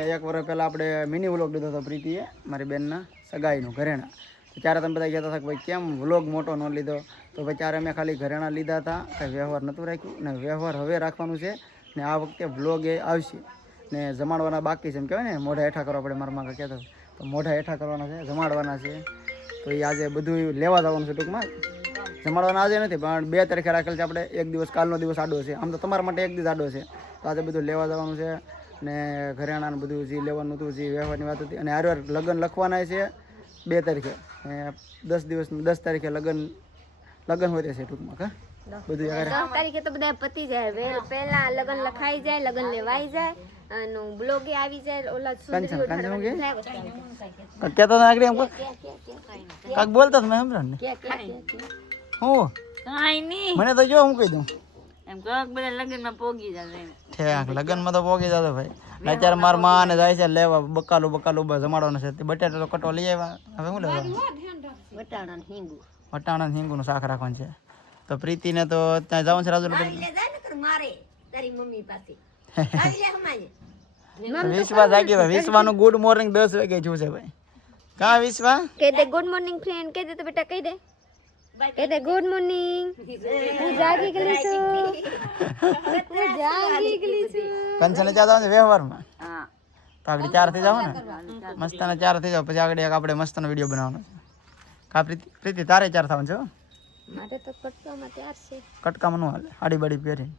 એક વર્ષ પહેલાં આપણે મિની વ્લોગ લીધો હતો પ્રીતિએ, મારી બેનના, સગાઈનું, ઘરેણા. ત્યારે તમે બધા કહેતા હતા કે ભાઈ, કેમ વ્લોગ મોટો ન લીધો? તો ભાઈ, ત્યારે અમે ખાલી ઘરેણા લીધા હતા, કંઈ વ્યવહાર નહોતું રાખ્યું, ને વ્યવહાર હવે રાખવાનું છે, ને આ વખતે વ્લોગ એ આવશે. ને જમાડવાના બાકી છે, એમ કહેવાય ને, મોઢા હેઠા કરવા પડે મારા માં કહેતા તો મોઢા હેઠા કરવાના છે, જમાડવાના છે. તો એ આજે બધું લેવા જવાનું છે ટૂંકમાં. જમાડવાના આજે નથી, પણ બે તારીખે રાખેલ છે આપણે, એક દિવસ કાલનો દિવસ આડો છે. આમ તો તમારા માટે એક દિવસ આડો છે. તો આજે બધું લેવા જવાનું છે. ને ઘરેણાને બધું જે લેવાનું હતું જે વ્યવહારની વાત હતી. અને હારવાર લગ્ન લખવાના છે બે તારીખે. દસ દિવસ દસ તારીખે લગ્ન લગ્ન હોય છે ટૂંકમાં કા? બધું દસ તારીખે તો બધા પતી જાય. પહેલા લગન લખાઈ જાય લગન લેવાઈ જાય અને બ્લોગે આવી જાય ઓલા કંચન કંચન કે સુંદરી કહેતો આગળ એમ કાક બોલતા તમે સમજો ને. કે કે કે હું? કાંઈ નહીં. મને તો જો હું કહી દઉં. એમ કહો બધા લગ્નમાં પોગી જશે ઠેક લગ્નમાં તો પોગી જતો ભાઈ. અત્યારે મારા માં જાય છે લેવા બકાલું બકાલું જમાડવાનું છે. બટેટા તો કટો લઈ આવ્યા. હવે શું હિંગુ. વટાણા ને હિંગુનું શાક રાખવાનું છે. તો પ્રીતિને તો ત્યાં જવાનું છે રાજુ લે જાય ને મારે તારી મમ્મી પાસે. વિશ્વા જાગી ભાઈ ગુડ મોર્નિંગ દસ વાગે જોવું છે ભાઈ. કા વિશ્વા? કહી દે ગુડ મોર્નિંગ ફ્રેન્ડ કહી દે તો બેટા કહી દે. દે ગુડ મોર્નિંગ હું જાગી ગઈ છું. હું જાગી ગઈ છું. કંચને જવાનું છે વ્યવહારમાં હા. તો આગળ ચાર થઈ જાવ ને મસ્તાના ચાર થઈ જાવ પછી આગળ એક આપણે મસ્તનો વીડિયો બનાવવાનો છે. કા પ્રીતિ? પ્રીતિ તારે ચાર થવાનું છે માટે મારે તો કટકામાં ત્યાર છે. કટકામાં નું હાલે. આડી બાડી પહેરી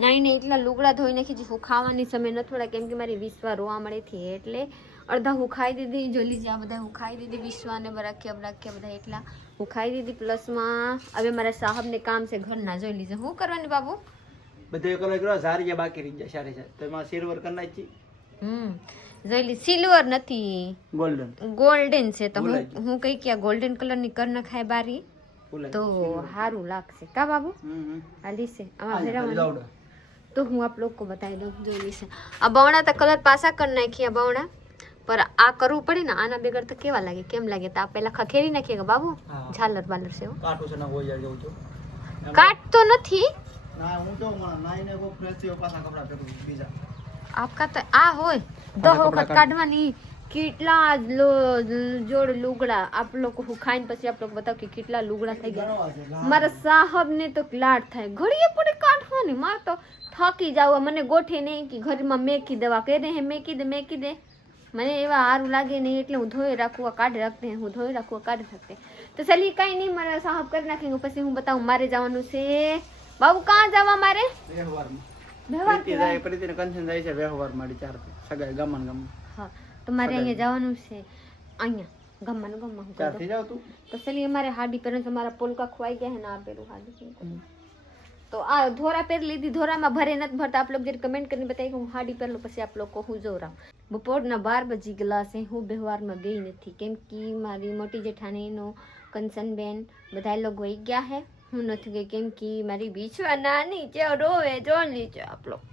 નહીં નહીં એટલા લુગડા ધોઈ નાખી છે હું ખાવાની સમય ન થોડા કેમ કે મારી વિશ્વા રોવા મળે થી એટલે અડધા હું ખાઈ દીધી જોલી જ્યાં બધા હું ખાઈ દીધી વિશ્વાને બરાખ્યા બરાખ્યા બધા એટલા. હું ખાઈ દીધી પ્લસમાં. હવે મારા સાહેબને કામ છે ઘરના જોઈ લીધે. હું કરવાની બાબુ? બધે કલર કરો સારી બાકી રહી જાય સારી છે તો એમાં સિલ્વર કરી નાખી. હમ. જોઈ સિલ્વર નથી. ગોલ્ડન ગોલ્ડન છે તો હું હું કઈ કે ગોલ્ડન કલરની કર નખાય બારી? તો સારું લાગશે. કા બાબુ? આ લીસે. આમાં ફેરવવાનું. તો હું આપ લોકો બતાવી દઉં જોઈ લીસે. આ બવણા તો કલર પાસા કરી નાખી આ બવણા. પર આ કરવું પડે ને આના બેગર તો કેવા લાગે? કેમ લાગે? તો આ પેલા ખખેરી નાખીએ કે બાબુ? ઝાલર બાલર છે. કાંટું છે ને હોય જાય જવું છું કાટ તો નથી. આપકા તો આ હોય. દહ વખત કાઢવાની. કેટલા જોડ લુગડા. આપ લોકો હું ખાઈને પછી આપ લોકો બતાવ કે કેટલા લુગડા થઈ ગયા. મારા સાહબ ને તો લાડ થાય. ઘડીએ પડે કાઢવાની. માર તો થાકી જાવ. મને ગોઠે નહીં કે ઘરમાં મેકી દેવા કે રે મેકી દે મેકી દે. મને એવા સારું લાગે નહીં એટલે હું ધોઈ રાખું આ કાઢી રાખતે હું ધોઈ રાખું આ કાઢી રાખતે તો ચલી કાંઈ નહીં મારા સાફ કરી નાખી પછી હું બતાવું મારે જવાનું છે. બાબુ કાં જવા મારે? અહીંયા જવાનું છે. અહીંયા ગમવાનું ગમવા હું ચાર કહી થઈ જાવ તું? ચલી અમારે હાડી પહેરવાનું છે મારા પોલકા ખોવાઈ ગયા ને આ પહેરું હાડી તો આ ધોરા પહેરી લીધી ધોરામાં ભરે નથી ભરતા. આપ લોકો કમેન્ટ કરીને બતાવી કે હું હાડી પહેરલું પછી આપ લોકો હું જોરામ. બપોરના બાર બજી ગયેલા છે હું વ્યવહારમાં ગઈ નથી કેમ કે મારી મોટી જેઠાણીનો કંચનબેન બધા લોકો વહી ગયા હે હું નથી ગઈ કેમ કે મારી બીચવા નાની છે રોવે જો લીજો આપ લોકો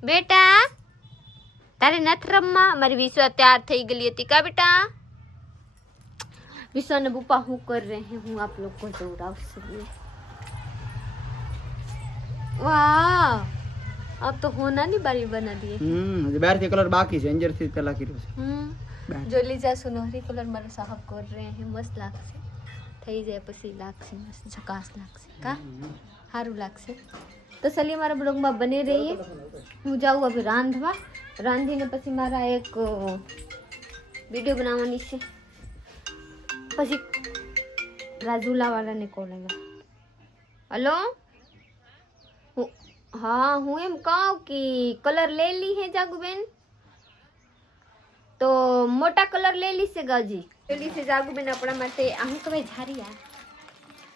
બેટા તારે નથી રમવા મારી વિશ્વા તૈયાર થઈ ગયેલી હતી કા બેટા विश्वा ने बुपा हूँ कर रहे हैं हूँ आप लोग को जोड़ा उसलिए वाह अब तो होना नहीं बारी बना दिए। हम्म बाहर के कलर बाकी से इंजर से तला की हम्म जो लीजा सुनहरी कलर मारे साहब कर रहे हैं मस्त लाख से। थई जाए पसी लाख से मस्त झकास लाख से का? हारू लाख से। तो चलिए मारा ब्लॉग में बने रहिए। हूँ जाऊँ अभी रांधवा। रांधी ने पी मार एक वीडियो बनावानी से पी राजूला वाला ने कॉलेगा हेलो? हाँ हूँ एम कहा कि कलर ले ली है जागू बेन तो मोटा कलर ले ली से गाजी। ले ली से जागू बेन अपना मत हम कह झारिया।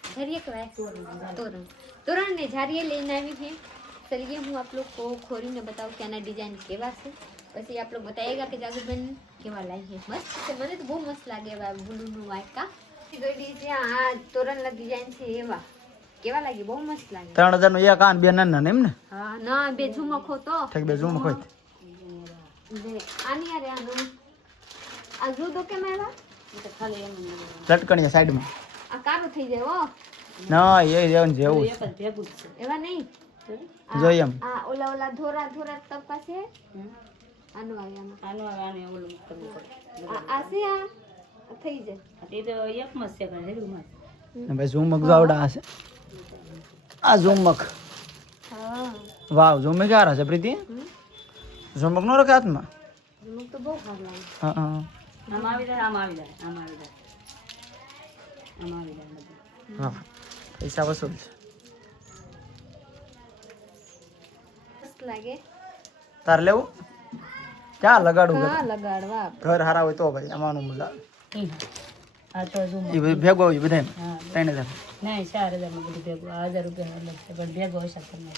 झारिया कह तोरण। तोरण ने झारिया लेने आई है। चलिए हूँ आप लोग को खोरी ने बताओ क्या ना डिज़ाइन के बात है वैसे आप लोग बताइएगा कि जागू बेन के वाला है। मस्त से मैंने तो बहुत मस्त लगे वा ब्लू वाइट का। तो हाँ, तोरण ला डिज़ाइन से वाह કેવા લાગે બહુ મસ્ત લાગે. ત્રણ હજારનું એક આન બે નાના ને એમ ને? હા ના બે ઝુમખો તો ઠીક બે ઝૂમ ખોત આની અરે આનું આ જુદો કેમ આવ્યા? લટકણી આ કારો થઈ જાય હો. ના એ જેવું જેવું એવા નહીં? જોઈએ એમ. આ ઓલા ઓલા ધોરા ધોરા તપકા છે? આનો આવે આનું હવે આને ઓલું કરવું પડે. આ છે આ? થઈ જાય. તે તો એકમાં જ છે પણ હેરું ભાઈ ઝુમક જો હશે આ ઝુમક હા. વાવ ઝુમક ક્યાં છે પ્રીતિ? ઝુમક નો રખે હાથમાં? પૈસા વસૂલ છે. તાર તારે લેવું? ક્યાં લગાડવું હા લગાડવા. ઘર હારા હોય તો ભાઈ અમારું મજા ઈ હા. આ તો એ ભાઈ ભેગો હોય બધા ત્રણ હજાર નહીં ચાર હજારમાં બધું ભેગું. આ હજાર રૂપિયા અલગ છે પણ ભેગો હશે તમને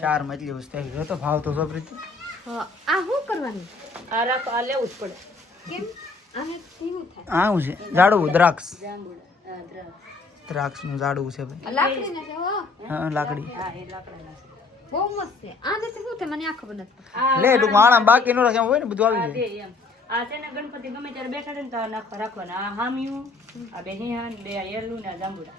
ચારમાં એટલી વસ્તુ આવી. જો તો ભાવ તો ખબર આ શું કરવાનું? આ રાખો આ લેવું જ પડે. કેમ? આ શું છે? ઝાડવું દ્રાક્ષ. આ દ્રાક્ષ. નું ઝાડવું છે ભાઈ. આ લાકડી હો. હા લાકડી. બહુ મસ્ત છે. આને તો શું મને આ ખબર નથી લે ટૂંકમાં આણા બાકી નો રાખે હોય ને બધું આવી આ જાય. આ છે ને ગણપતિ ગમે ત્યારે બેઠા ને તો આ નાખવા રાખવાના. આ હામિયું આ બે હિહાન બે આ એરલું ને આ જાંબુડા.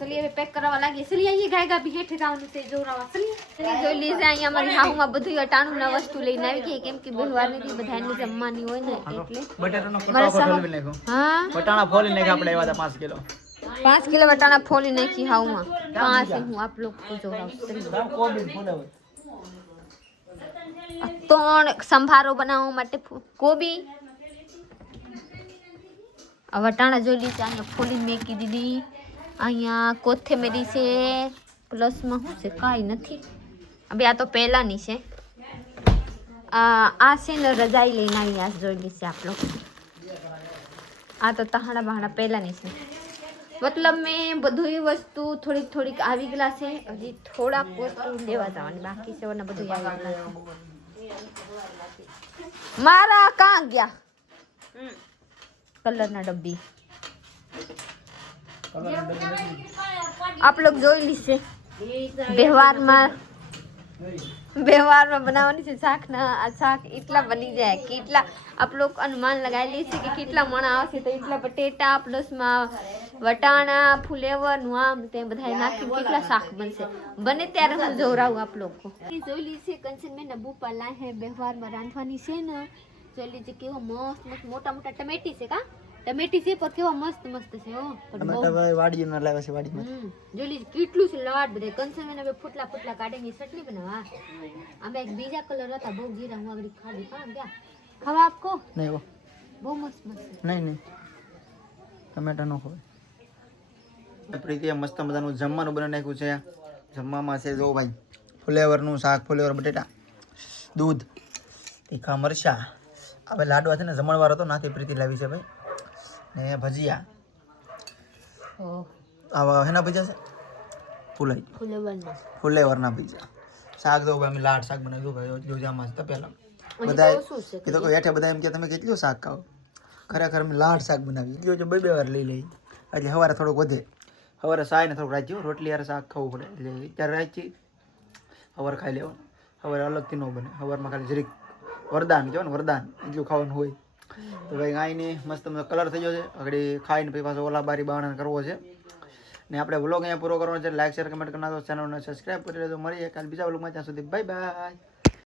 ચલી હવે પેક કરવા લાગી ચલી અહીંયા ગાય ગાભી બી હેઠે જવાનું છે જોરાવા. ચલી ચલી જોઈ લીજે અહીંયા અમારી હાહુમાં બધું અટાણું ના વસ્તુ લઈને આવી ગઈ કેમ કે બહુવાર નથી બધા બધાની જમવાની હોય ને. એટલે બટાટાનો મારા કટકો સામા- ઠલવી હા? બટાણા ફોલી નાખ આપણે આવ્યા હતા પાંચ કિલો. પાંચ કિલો વટાણા ફોલી નાખી હાઉમાં પાંચ હું આપ લોકો જોરાવ કોબી ફૂલે આ ત્રણ સંભારો બનાવવા માટે કોબી. વટાણા જોઈ લીધી, અહીંયા ફૂલી મેકી દીધી. અહીંયા કોથમીરી છે, પ્લસમાં શું છે, કાંઈ નથી. હવે આ તો પહેલાંની છે. આ છે ને રજાઈ લઈને અહીંયા જોઈ લીધી છે આપ આ તો તહાણા બહાણા પહેલાંની છે. મતલબ મેં બધી વસ્તુ થોડીક થોડીક આવી ગયેલા છે. હજી થોડાક વસ્તુ લેવા જવાની બાકી છે બધું આવી ગયેલા છે મારા કાં ગયા? કલરના ડબ્બી. આપ લોગ જોઈ લીશે. વ્યવહારમાં વ્યવહારમાં બનાવવાની છે. શાકના આ શાક એટલા બની જાય કેટલા આપ લોગ અનુમાન લગાવી લે છે કે કેટલા મણ આવશે તો એટલા બટેટા પ્લસમાં વટાણા ફુલેવર આમ તે બધા નાખીને કેટલા શાક બનશે. બને ત્યારે હું જોરાવું આપ લોકો. જોઈ લીધી કંચન મેં નબુ પલા હે વ્યવહારમાં રાંધવાની છે ને. જોઈ લીધી કેવો મસ્ત મસ્ત મોટા મોટા ટમેટી છે કા? ટમેટી છે પણ કેવા મસ્ત મસ્ત છે હો. પણ બહુ ટમેટા ભાઈ વાડીઓ ના લાવ્યા છે વાડીમાં. હમ, જોઈ લીધું કેટલું છે લાડ બધે. કંસમ એને બે ફૂટલા ફૂટલા કાઢીને ચટણી બનાવવા આમાં એક બીજા કલર હતા બહુ જીરા હું આગળ ખાધી કાં ગયા ખાવા આપકો? નહીં હો. બહુ મસ્ત મસ્ત નહીં નહીં. ટમેટા નો ખવાય. પ્રીતિએ મસ્ત મજાનું જમવાનું બનાવી નાખ્યું છે. જમવામાં છે જો ભાઈ ફુલેવરનું શાક ફુલેવર બટેટા દૂધ તીખા મરચા. હવે લાડવા છે ને જમણવાર હતો નાથી પ્રીતિ લાવી છે ભાઈ. ને ભજીયા. આવા હેના ભજીયા છે? ફુલાઈ. ફુલેવરના. ભજીયા. શાક જો ભાઈ અમે લાડ શાક બનાવ્યું ભાઈ યોજામાં જ તપેલા બધા એ તો હેઠે બધા એમ કે તમે કેટલું શાક ખાઓ? ખરેખર અમે લાડ શાક બનાવી જો બે બે વાર લઈ લઈ એટલે સવારે થોડુંક વધે. સવારે સાય ને થોડુંક રાખજો રોટલી યાર શાક ખાવું પડે. એટલે ત્યારે રાખી સવારે ખાઈ લેવાનું. સવારે અલગથી ન બને. સવારમાં ખાલી જરીક વરદાન કહેવાય ને, વરદાન. એટલું ખાવાનું હોય. તો ભાઈ ગાયને મસ્ત મસ્ત કલર થઈ ગયો છે. આગળ ખાઈને પછી પાછો ઓલા બારી બાવણા કરવો છે. ને આપણે વ્લોગ અહીંયા પૂરો કરવાનો છે. લાઈક શેર કમેન્ટ કરી નાખો ચેનલને સબસ્ક્રાઈબ કરી લેજો. મળીએ કાલે બીજા વ્લોગમાં ત્યાં સુધી બાય બાય